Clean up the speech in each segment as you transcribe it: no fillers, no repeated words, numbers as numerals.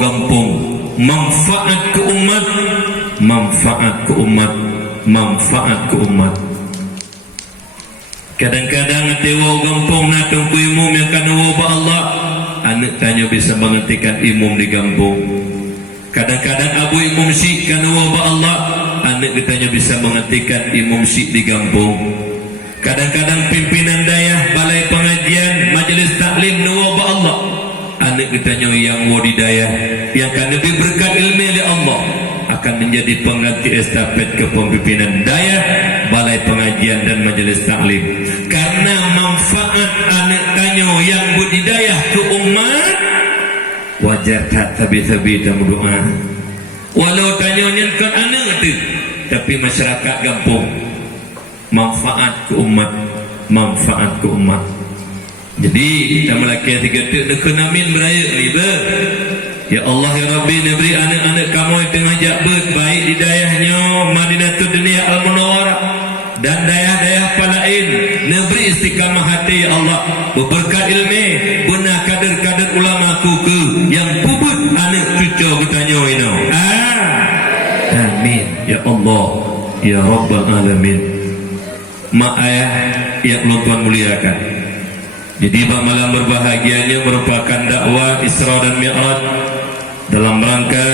gampung, manfaat ke umat, manfaat ke umat, manfaat ke umat. Kadang-kadang tewa gampung nak tunggu imum yang kena ba Allah, anak tanya bisa menghentikan imum di kampung. Kadang-kadang abu imum syik kena ba Allah, anak ditanya bisa menghentikan imum syik di kampung. Kadang-kadang pimpinan dayah, balai pengajian, majelis taklim nawa ba Allah, anak ditanya yang wadi dayah yang akan lebih berkat ilmu oleh Allah akan menjadi pengganti estafet kepemimpinan dayah, balai pengajian dan majelis taklim. Karena manfaat anak tanya yang budidaya ke umat, wajar tak tabi-tabi dan berdoa. Walau tanyanya ke anak itu, tapi masyarakat kampung, manfaat ke umat, manfaat ke umat. Jadi kita melaki hati kata nak amin beraya riba. Ya Allah ya Rabbi, beri anak-anak kamu yang tengah jabut baik di dayahnya Madinatul Dunia Al-Munawwarah dan dayah-dayah lain, beri istiqamah hati ya Allah, berberkat ilmu, benar kader-kader ulama kuku yang puput anak cucu bertanya ini. Amin ya Allah ya Rabbal Alamin. Mak ayah yang Tuhan muliakan. Jadi malam berbahagianya merupakan dakwah Isra dan Mi'raj dalam rangka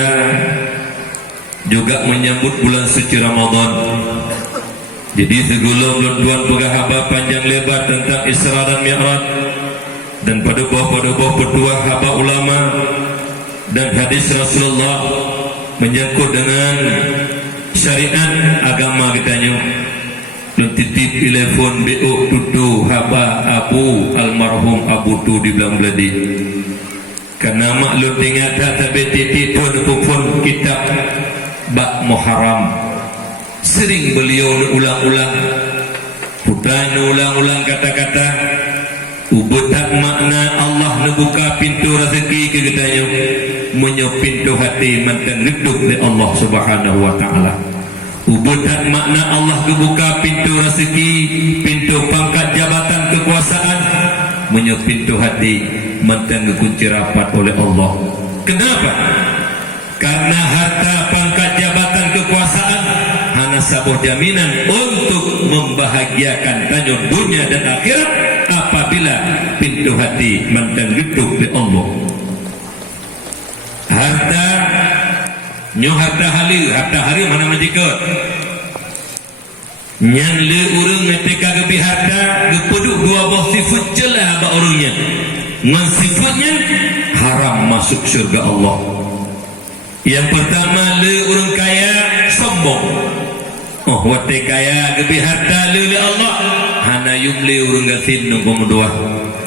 juga menyambut bulan suci Ramadan. Jadi segulung Tuhan pegahaba panjang lebar tentang Isra dan Mi'raj dan pada bawah petua haba ulama dan hadis Rasulullah menyangkut dengan syariat agama kitanya. Titip telefon BO tutu haba Abu almarhum Abu tu di belang beladi. Karena maklum tinggal tak tapi titip pun kitab bak Muharram. Sering beliau ulang-ulang, putanya ulang-ulang kata-kata. Ubutak makna Allah membuka pintu rezeki ke kitanya, menyup pintu hati mantan hidup oleh Allah Subhanahu Wa Taala. Ubutan makna Allah kebuka pintu rezeki, pintu pangkat jabatan kekuasaan, menyup pintu hati mantan kekunci rapat oleh Allah. Kenapa? Karena harta pangkat jabatan kekuasaan hanya sebuah jaminan untuk membahagiakan tanjung dunia dan akhirat apabila pintu hati mantan hidup oleh Allah. Harta hari mana majikot nyan le urang ngetika gebi harta gepeduk dua buah sifat celah ba orangnya ngan sifatnya haram masuk surga Allah. Yang pertama le urang kaya sombong. Oh wate kaya gebi harta le Allah hana yumle urang gatin nombor dua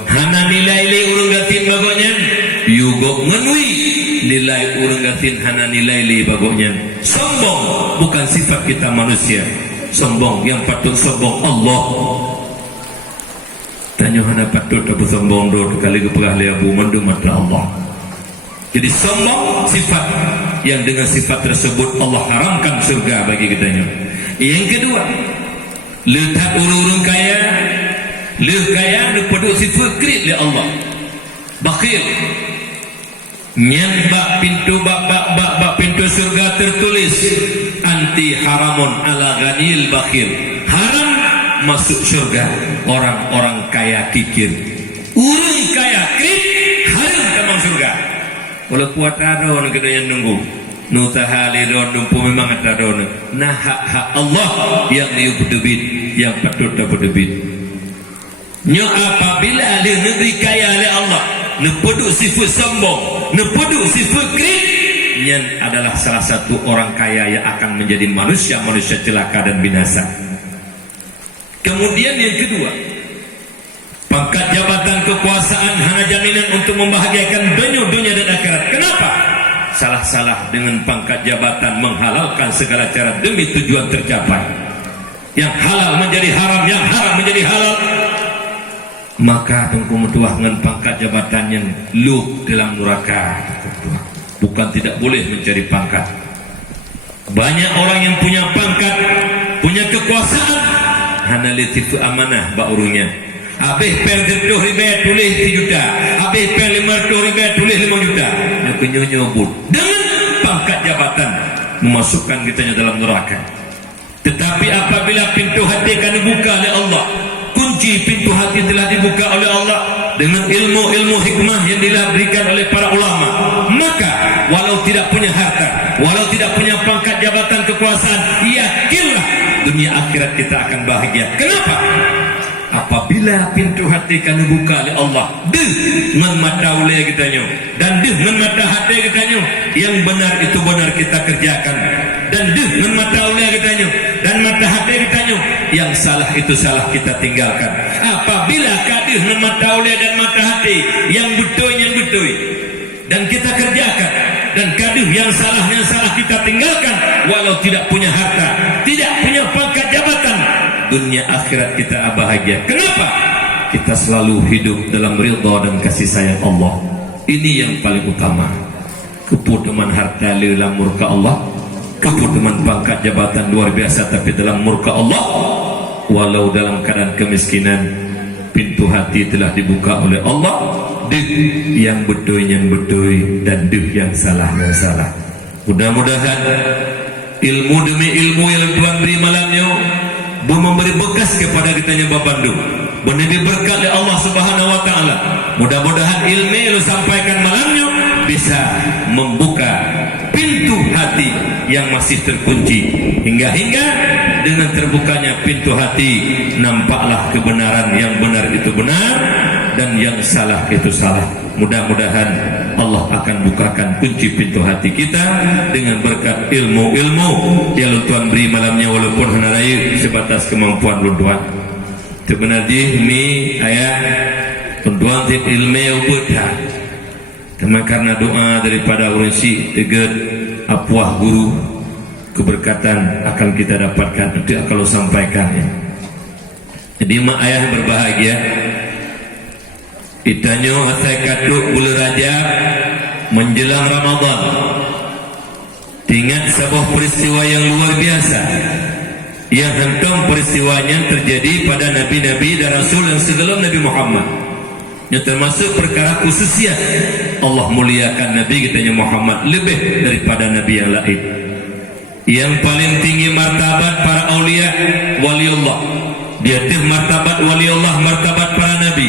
hana nilai le urang gatin bagonya yugo ngenui nilai urang gatin hana nilai li bagoknya. Sombong bukan sifat kita manusia. Sombong yang patut sombong Allah. Tanya hana patut apa sombong do kali keperah li abu mandum mata Allah. Jadi sombong sifat yang dengan sifat tersebut Allah haramkan surga bagi kitanya. Yang kedua, letak urang kaya, peduk sifat krit li Allah. Bakhil. Nyan bak pintu surga tertulis anti haramun ala ghanil bakhil. Haram masuk surga orang-orang kaya kikir. Urang kaya krik haram tamang surga. Kalau kuat adon kita yang nunggu nutahali don dumpu memang adon. Nah hak Allah yang diubdebit yang patut debit. Nyo apabila di negeri kaya oleh Allah nepeduk sifat sombong, nepeduk sifat krik, nyan adalah salah satu orang kaya yang akan menjadi manusia celaka dan binasa. Kemudian yang kedua, pangkat jabatan kekuasaan hanya jaminan untuk membahagiakan dunia dan akhirat. Kenapa? Salah-salah dengan pangkat jabatan menghalalkan segala cara demi tujuan tercapai. Yang halal menjadi haram, yang haram menjadi halal. Maka tengku metuah dengan pangkat jabatannya lu dalam neraka. Bukan tidak boleh mencari pangkat. Banyak orang yang punya pangkat, punya kekuasaan, hana litifu amanah ba urungnya. Habis pel 30,000 tulis 1 juta. Habis pel 50,000 tulis 5 juta. Nyonyobut dengan pangkat jabatan memasukkan kitanya dalam neraka. Tetapi apabila pintu hati akan dibuka oleh Allah, kunci pintu hati telah dibuka oleh Allah dengan ilmu-ilmu hikmah yang diberikan oleh para ulama, maka walau tidak punya harta, walau tidak punya pangkat jabatan kekuasaan, yakinlah dunia akhirat kita akan bahagia. Kenapa? Apabila pintu hati akan dibuka oleh Allah, dengan mata ulai kitanya dan dengan mata hati kitanya, yang benar itu benar kita kerjakan, dan dengan mata ulai kitanya dan mata hati kitanya, yang salah itu salah kita tinggalkan. Apabila kadih dengan mata ulai dan mata hati, yang betul dan kita kerjakan, dan kadih yang salah kita tinggalkan, walau tidak punya harta, tidak punya pangkat jabatan, dunia akhirat kita bahagia. Kenapa? Kita selalu hidup dalam ridha dan kasih sayang Allah. Ini yang paling utama. Keputuman harta dalam murka Allah, keputuman pangkat jabatan luar biasa tapi dalam murka Allah. Walau dalam keadaan kemiskinan, pintu hati telah dibuka oleh Allah. Yang betul dan yang salah. Mudah-mudahan ilmu demi ilmu yang Tuhan beri malamnya memberi bekas kepada kitanya Babandung, menjadi berkat oleh Allah Subhanahu wa taala. Mudah-mudahan ilmu yang sampaikan malamnya bisa membuka pintu hati yang masih terkunci, hingga dengan terbukanya pintu hati nampaklah kebenaran, yang benar itu benar dan yang salah itu salah. Mudah-mudahan Allah akan bukakan kunci pintu hati kita dengan berkat ilmu-ilmu yang Tuhan beri malamnya, walaupun hanarai sebatas kemampuan Tuhan. Sebenarnya ini ayat Tuhan tip ilmu ubudha. Karena doa daripada urunsi teget apuah guru, keberkatan akan kita dapatkan itu kalau sampaikannya. Jadi mak ayah berbahagia. Itanyo asai katuk bulan Rajab menjelang Ramadan. Ingat sebuah peristiwa yang luar biasa, yang hentam peristiwanya terjadi pada nabi-nabi dan rasul yang sebelum Nabi Muhammad. Yang termasuk perkara khususnya Allah muliakan Nabi kitanya Muhammad lebih daripada Nabi yang lain. Yang paling tinggi martabat para aulia waliullah. Dia teh martabat waliullah, martabat para nabi.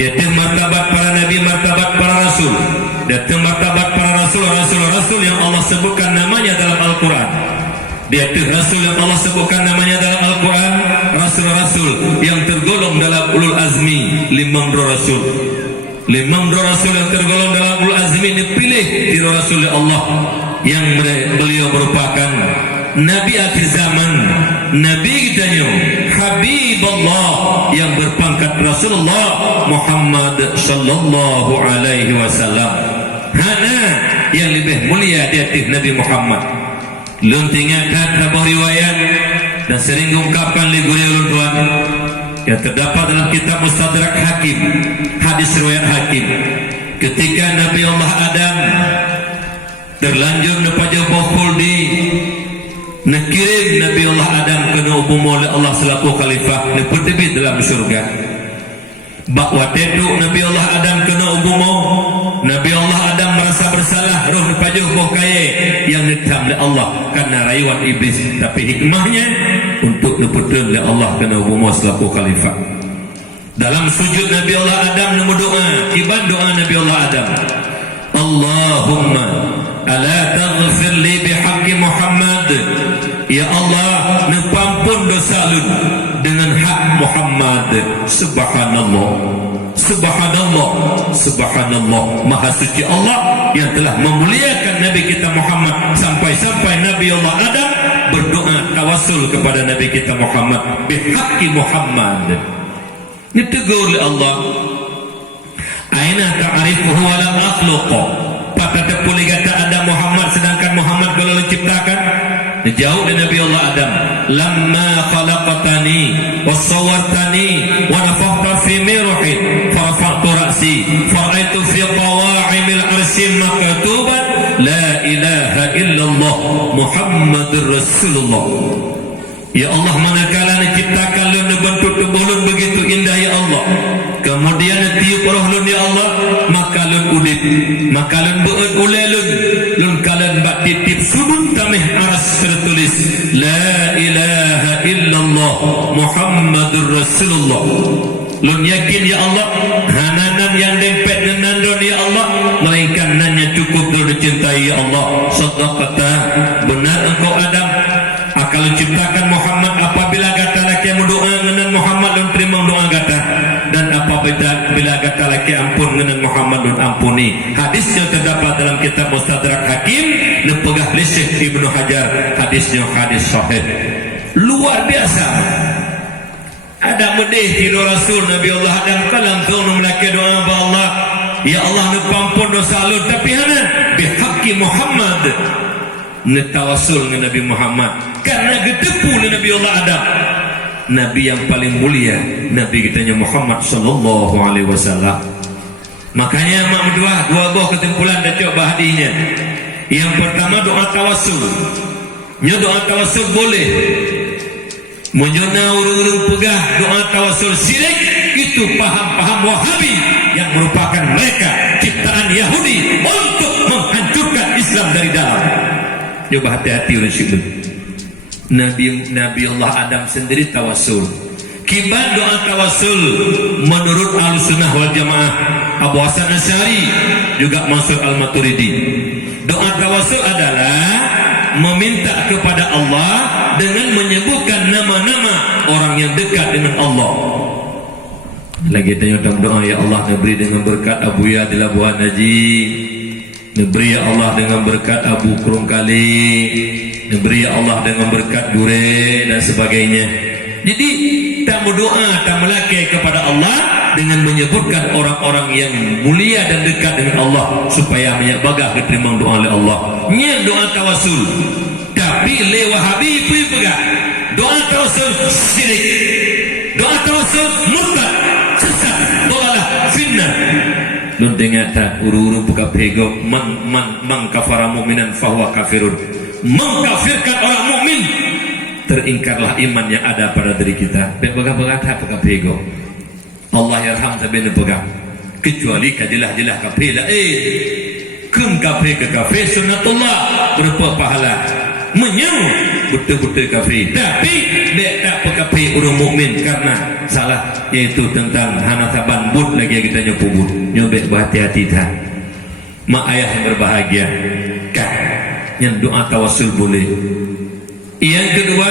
Dia teh martabat para nabi, martabat para rasul. Dia teh martabat para rasul yang Allah sebutkan namanya dalam Al-Quran. Dia teh rasul yang Allah sebutkan namanya dalam Al-Quran, rasul-rasul yang tergolong dalam ulul azmi, 5 rasul. 5 rasul yang tergolong dalam ulul azmi dipilih di rasul Allah, yang beliau merupakan Nabi akhir zaman, Nabi kitanya Habibullah yang berpangkat Rasulullah Muhammad sallallahu alaihi wasallam. Hana yang lebih mulia di atas Nabi Muhammad. Lun tinggalkan sebuah riwayat dan sering diungkapkan oleh guru Tuhan yang terdapat dalam kitab Mustadrak Hakim, hadis riwayat Hakim, ketika Nabi Allah Adam terlanjur pada bokul di nakirim Nabi Allah Adam kena hubung oleh Allah selaku khalifah nepetebit dalam syurga. Bakwa tetu Nabi Allah Adam kena hubung, Nabi Allah Adam merasa bersalah, roh nepajuh boh kaya yang netam oleh Allah karena rayuan iblis, tapi hikmahnya untuk nepetun oleh Allah kena hubung selaku khalifah. Dalam sujud Nabi Allah Adam nemu doa, iban doa Nabi Allah Adam, Allahumma ala taghfir li bihaqqi Muhammad. Ya Allah, nepampun dosa lu dengan hak Muhammad. Subhanallah, subhanallah, subhanallah. Maha suci Allah yang telah memuliakan Nabi kita Muhammad, sampai-sampai Nabi Allah Adam berdoa tawasul kepada Nabi kita Muhammad bihaqqi Muhammad. Ditegur oleh Allah, aina ta'rifuhu wa lam akhluqa. Pada boleh kata ada Muhammad sedangkan Muhammad kalau diciptakan. Jauh dari Nabi Allah Adam, lamma khalaqtani wa sawwartani wa nafakhta fi ruhi fa rafa'tu ra'si fa ra'aytu fi qawa'imil arsy maktuban la ilaha illallah Muhammadur Rasulullah. Ya Allah, manakala diciptakan lu bentuk tubuh begitu indah ya Allah, Allah. Kemudian tiup roh lun ya Allah, maka lun udip, maka lun beun ulai lun kalian bak titip sudut tamih aras tertulis la ilaha illallah Muhammadur Rasulullah. Lun yakin ya Allah, hananan yang dempet dan nandon ya Allah, melainkan nanya cukup dulu dicintai ya Allah. Sadaqata, benar engkau Adam. Akal ciptakan Muhammad apabila kata laki mendoa dengan Muhammad lun terima doa kata, dan apabila kata laki ampun dengan Muhammad lun ampuni. Hadisnya terdapat dalam kitab Mustadrak Hakim dan pegah lisih Ibnu Hajar. Hadisnya hadis sahih. Luar biasa. Ada medih tidur Rasul Nabi Allah Adam kalam kau melaki doa ba Allah, ya Allah nupampun dosa lu, tapi hana bihaqqi Muhammad netawassul dengan Nabi Muhammad karena gedepu dengan Nabi Allah Adam, Nabi yang paling mulia, Nabi kitanya Muhammad sallallahu alaihi wasallam. Makanya mak berdua dua buah kesimpulan dah coba hadinya. Yang pertama doa tawassul. Doa tawassul boleh. Menjona urung-urung pegah doa tawassul syirik, itu paham-paham Wahabi yang merupakan mereka ciptaan Yahudi untuk menghancurkan Islam dari dalam. Coba hati-hati oleh syukur. Nabi Allah Adam sendiri tawassul. Kibat doa tawassul menurut Ahlussunnah wal Jamaah, Abu Hasan Asy'ari juga masuk Al-Maturidi. Doa tawassul adalah meminta kepada Allah dengan menyebutkan nama-nama orang yang dekat dengan Allah. Lagi tanya dalam doa, ya Allah beri dengan berkat Abu Ya di Labuhan Haji, beri ya Allah dengan berkat Abu Kurungkali, beri ya Allah dengan berkat Dure dan sebagainya. Jadi tak berdoa, tak melakai kepada Allah dengan menyebutkan orang-orang yang mulia dan dekat dengan Allah supaya bagah keterima doa oleh Allah. Ini doa tawassul. Tapi le Wahabi pun pegang doa tawassul syirik, doa tawassul murtad, sesat, dolalah, fitnah. Lu dengar tak uru-uru buka pego man kafara mu'minan fahuwa kafirun. Mengkafirkan orang mukmin, teringkarlah iman yang ada pada diri kita. Pegang-pegang tak pegang pego. Allah yarham tabene pegang. Kecuali kajilah-jilah kafir. Kum kafir ke kafir sunnatullah berupa pahala. Menyau betul-betul kafir. Tapi dia tak kafir orang mukmin karena salah, yaitu tentang hanasaban bud lagi kita nyepubut. Nyobek berhati-hati tak. Mak ayah yang berbahagia. Kah, yang doa tawassul boleh. Yang kedua,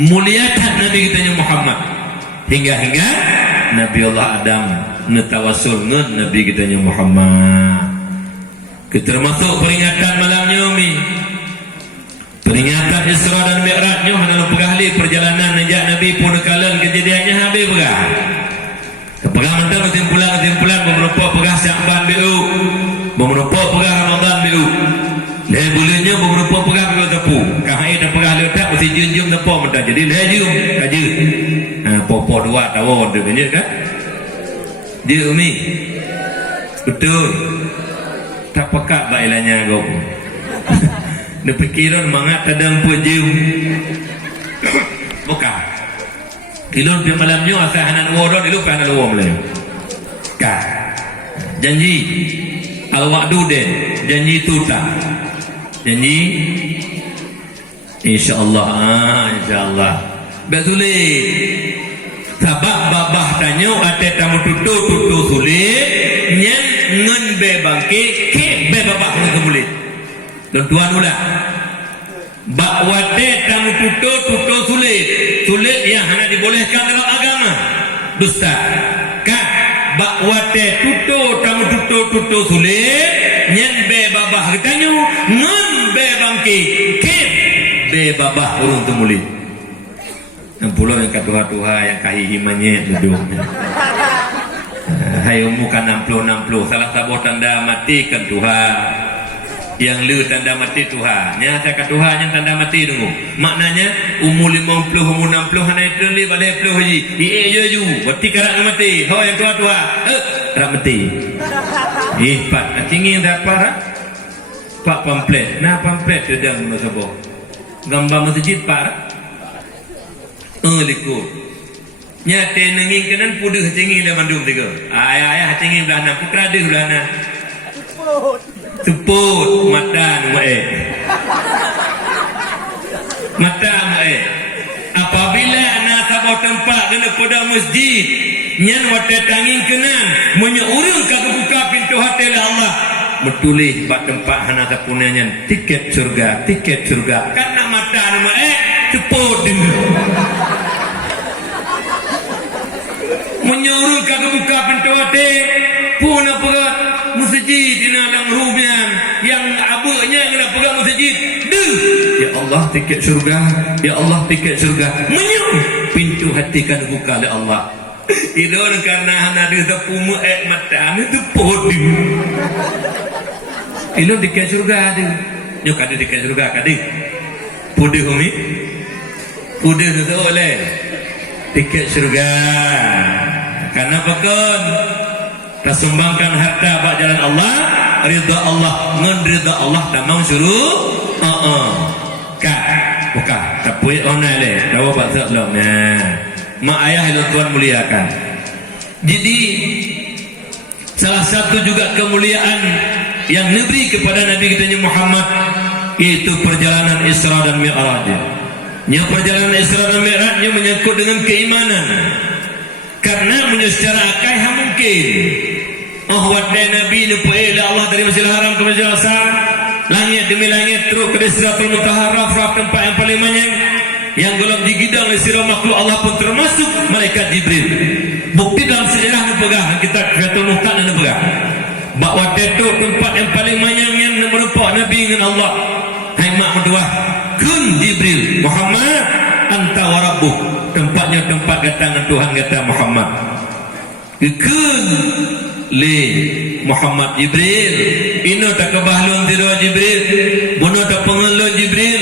muliakan Nabi kita Muhammad. Hingga Nabi Allah Adam netawassul ngan Nabi kita Muhammad. Termasuk peringatan malam nyomi, peringatan Isra dan Mi'raj nyo hana pegahli perjalanan najak Nabi pun kalan kejadiannya habis pegah. Pegah mentah kesimpulan beberapa pegah Sya'ban bi'u, beberapa pegah Ramadan bi'u. Leh bulannya beberapa pegah bi'u tepu. Kahai dan pegah letak mesti junjung tepu mentah. Jadi leh jum kaji. Popo dua tawon tu banyak kan? Dia umi. Betul. Tak pekat bailanya kau. Dia pikiran mangat kadang pun jiu. Bukan. Ilun dia malamnya asal hanan wodon ilu kan hanan wom le. Ka. Janji al-wa'du den, janji tuta. Janji insyaallah, insyaallah. Betul. Sabab babah tanyo ate tamu tutu sulit nyen ngen be bangke ke be babah ngen kemulit. Dan tuan ulah bakwate tamu tutu sulit yang hanya dibolehkan dalam agama dusta. Kak bakwate tamu tutu sulit nyen be babah tanyo ngen be bangke ke be babah urung kemulit. Pulau yang katuha-tuha yang kahi himanya duduk. Hai umukan 60 salah satu tanda mati kan Tuhan. Yang lu tanda mati Tuhan. Nya saya katuha yang tanda mati dulu. Maknanya umur 50 umur 60 hana itu li balik 10 haji. Ye ju berarti karak mati. Ho yang tua-tua. Rak mati. Pak cingin dak para. Pak pamflet. Nah pamflet sedang masabo. Gambar masjid para. Likut Nyate nenging kanan puduh cengi dah mandum tiga. Ayah cengi belah na putra dia belah na. Teput mata mu'e. Mata mu'e. Apabila anak sabau tempat kena pada masjid, nyan wate tanging kanan, menyeurung ka buka pintu hati Allah. Betulih bak tempat hana sapunanya tiket surga, tiket surga. Karena mata mu'e teput dia. Menyeurung ka buka pintu hati pun pegat masjid ina lang rumian yang abunya kena pegat masjid. Ya Allah tiket surga, ya Allah tiket surga. Menyeurung pintu hati kan buka oleh Allah. Idon karena hana dia tepu mu'ek mata ni teput dia. Idon tiket surga dia. Nyok ada tiket surga kadi. Pudih umi. Pudih tu oleh tiket surga. Karena pekon tersumbangkan harta bak jalan Allah, ridha Allah, ngendridha Allah tak mau suruh. Buka tapi onai le dawa bak sebelum mak ayah yang Tuhan muliakan. Jadi salah satu juga kemuliaan yang diberi kepada Nabi kita Muhammad yaitu perjalanan Isra dan Mi'raj. Yang perjalanan Isra dan Mi'rajnya menyangkut dengan keimanan. Karena secara akal mungkin wadai Nabi ni pu'ila Allah dari Masjidil Haram ke Masjidil Aqsa, langit demi langit terus ke Sidratul Muntaha, Arafah tempat yang paling banyak yang gelap digidang oleh sirah makhluk Allah pun termasuk malaikat Jibril. Bukti dalam sejarah ni pegang kitab Fathul Muhtaq ni pegang bahawa itu tempat yang paling banyak yang merupakan Nabi dengan Allah. Hai mak mendoa kun Jibril Muhammad anta wa rabbuh, tempatnya tempat kedatangan Tuhan kata Muhammad. Kun li Muhammad Jibril ino tak kebahlun tidur Jibril bono tak pengelun Jibril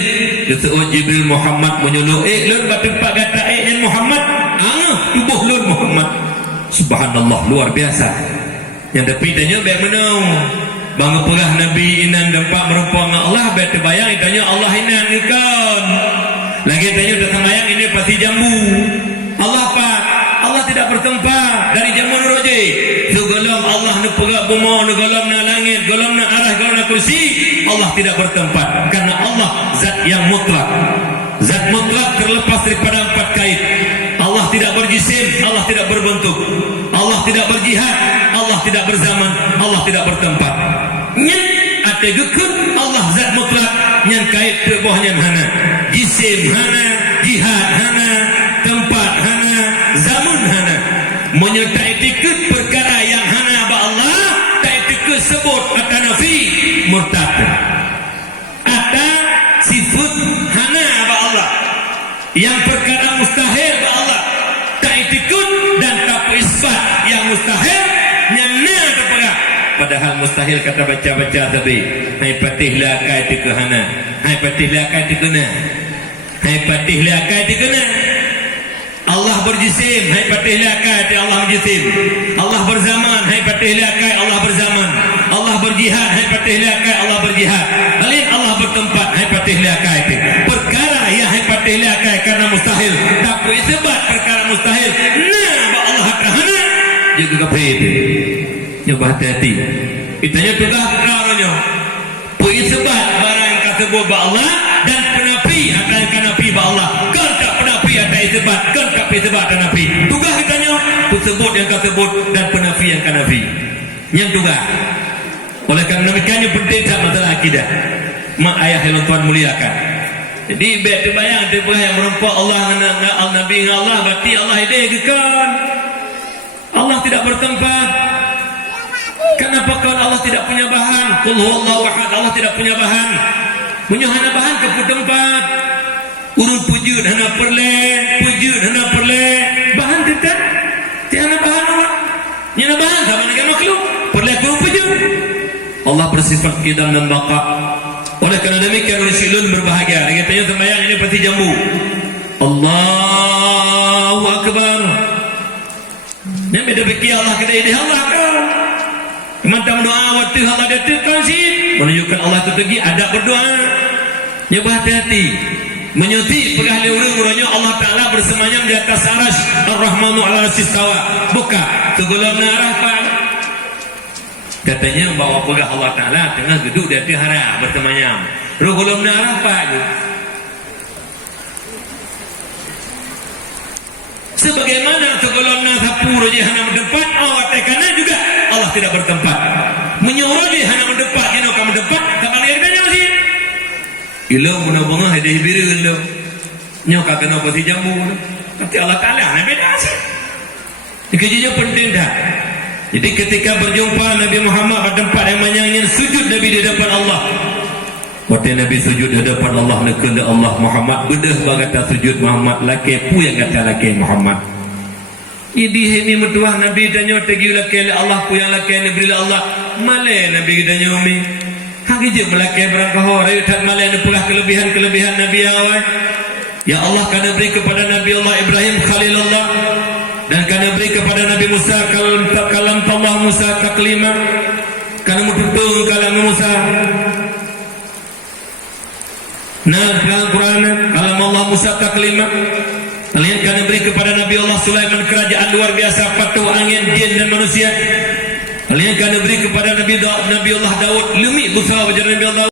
ketua Jibril Muhammad menyuluh lun kat tempat kata Muhammad tubuh lun Muhammad. Subhanallah, luar biasa. Yang tapi tanya baik menau bang perah Nabi inan tempat merupakan Allah baik terbayang tanya Allah inan kan lagi tanya datang bayang ini pasti jambu Allah apa Allah tidak bertempat dari jambu roji golom Allah nu perak bumi nu golom na langit golom na arah golom na kursi Allah tidak bertempat karena Allah zat yang mutlak, zat mutlak terlepas daripada empat kait. Allah tidak berjisim, Allah tidak berbentuk, Allah tidak berjihad, Allah tidak berzaman, Allah tidak bertempat. Nyen ate gekut Allah zat mutlak nyen kait terbahnya hana jisim hana jihad hana tempat hana zaman hana menyertai tikut perkara yang hana ba Allah tak tikut sebut atau nafi murtad ada sifat hana ba Allah yang perkara mustahil ba Allah tak tikut dan tak isbat yang mustahil nyana kepada padahal mustahil kata baca-baca tapi hai patihlah kai tikut hana hai patihlah kai tikut na hai patihlah kai tikut na Allah berjisim, hai patihlah kai Allah berjisim. Allah berzaman, hai patihlah kai Allah berzaman. Allah berjihad, hai patihlah kai Allah berjihad. Lain Allah bertempat, hai patihlah kai. Perkara ya hai patihlah kai karena mustahil. Tapi sebab perkara mustahil. Nah, Allah hana juga kafir. Nyoba hati-hati. Itanya tugas kerana punya sebab barang yang kata buat Allah dan penapi akan kanapi ba Allah. Kan tak penapi akan sebab kan kapi sebab dan nafi. Tugas kitanya sebut yang kata sebut dan penafi yang kanafi. Yang tugas. Oleh kerana demikiannya penting tak masalah akidah. Mak ayah yang Tuhan muliakan. Jadi baik terbayang terbayang yang merempak Allah dengan Nabi dengan Allah berarti Allah idekan. Allah tidak bertempat. Kenapa kan Allah tidak punya bahan? Qul huwallahu ahad, Allah tidak punya bahan. Punya hana bahan ke tempat. Urut pujud hana perle, pujud hana perle. Bahan tetap. Tiada bahan awak. Nyana bahan sama dengan makhluk. Perle pun pujud. Allah bersifat qidam dan baqa. Oleh kerana demikian Rasulun berbahagia. Dia katanya sembahyang ini pasti jambu. Allahu Akbar. Yang beda fikir Allah kata ini Allah kan. Mantap doa waktu Allah datang sih menunjukkan Allah itu tinggi ada berdoa. Ya berhati-hati. menyuti pegah urang-urangnya Allah Ta'ala bersemayam di atas aras Ar-Rahmanu ala sistawa buka segala narah pak katanya bawa pegah Allah Ta'ala tengah geduk di atas hara bersemayam segala narah pak sebagaimana segala narah pura jahanam depan Allah tekana juga Allah tidak bertempat menyuruh jahanam depan jenuh kamu depan kamu lihat kan sih ilau guna-guna hadiah biru ilau nyoka kena pasti jambu tapi Allah Ta'ala ada beda sih ini penting dah jadi ketika berjumpa Nabi Muhammad pada tempat yang manyangnya sujud Nabi di depan Allah waktu Nabi sujud di depan Allah nekenda Allah Muhammad bedah bagata sujud Muhammad laki pu yang kata laki Muhammad ini metuah Nabi dan nyote gila kele Allah pu yang laki Nabi Allah malai Nabi dan nyomi hangije melakai berangkah horai tak malai ada pula kelebihan Nabi awal ya Allah kana beri kepada Nabi Allah Ibrahim Khalilullah dan kana beri kepada Nabi Musa kalam Allah Musa taklima kana mututung kalam Musa nah dalam Quran kalam Allah Musa taklima kalian kana beri kepada Nabi Allah Sulaiman kerajaan luar biasa patuh angin jin dan manusia kalian kana beri kepada Nabi Allah Daud lumi busa wajar Nabi Allah